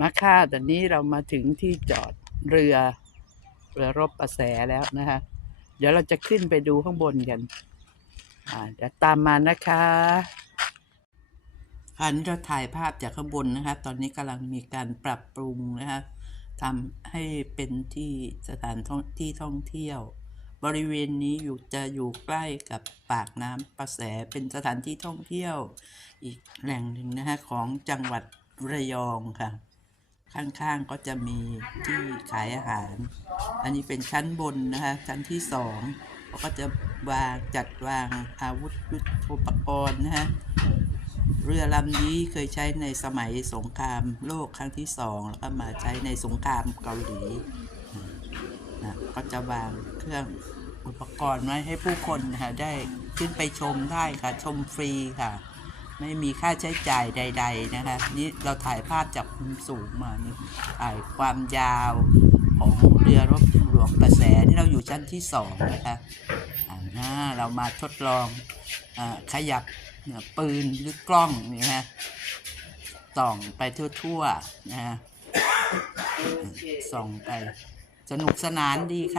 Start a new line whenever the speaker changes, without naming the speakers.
มาค่ะตอนนี้เรามาถึงที่จอดเรือ เรือรบประแสแล้วนะคะ เดี๋ยวเราจะขึ้นไปดูข้างบนกัน อ่าเดี๋ยวตามมานะคะค่ะนี่เราถ่ายภาพจากข้างบนนะคะ ตอนนี้กำลังมีการปรับปรุงนะคะทำให้เป็นที่สถานท่องที่ท่องเที่ยว บริเวณนี้อยู่จะอยู่ใกล้กับปากน้ำประแสเป็นสถานที่ท่องเที่ยว อีกแหล่งหนึ่งนะคะของจังหวัดระยองค่ะ ข้างๆก็จะมีที่ขายอาหาร อันนี้เป็นชั้นบนนะคะ ชั้นที่สองเขาก็จะวางจัดวางอาวุธยุทโธปกรณ์นะฮะเรือลำนี้เคยใช้ในสมัยสงครามโลกครั้งที่สองแล้วก็มาใช้ในสงครามเกาหลีนะก็จะวางเครื่องอุปกรณ์ไว้ให้ผู้คนนะคะได้ขึ้นไปชมได้ค่ะ ชมฟรีค่ะ ไม่มีค่าใช้จ่ายใด ๆ นะคะ นี่เราถ่ายภาพจากมุมสูงมานี่ถ่ายความยาวของเรือรบหลวงประแสนี่เราอยู่ชั้นที่สองนะคะอ่านะเรามาทดลองอขยับปืนหรือกล้องนี่ฮะส่องไปทั่วๆนะฮะส่องไปสนุกสนานดีค่ะ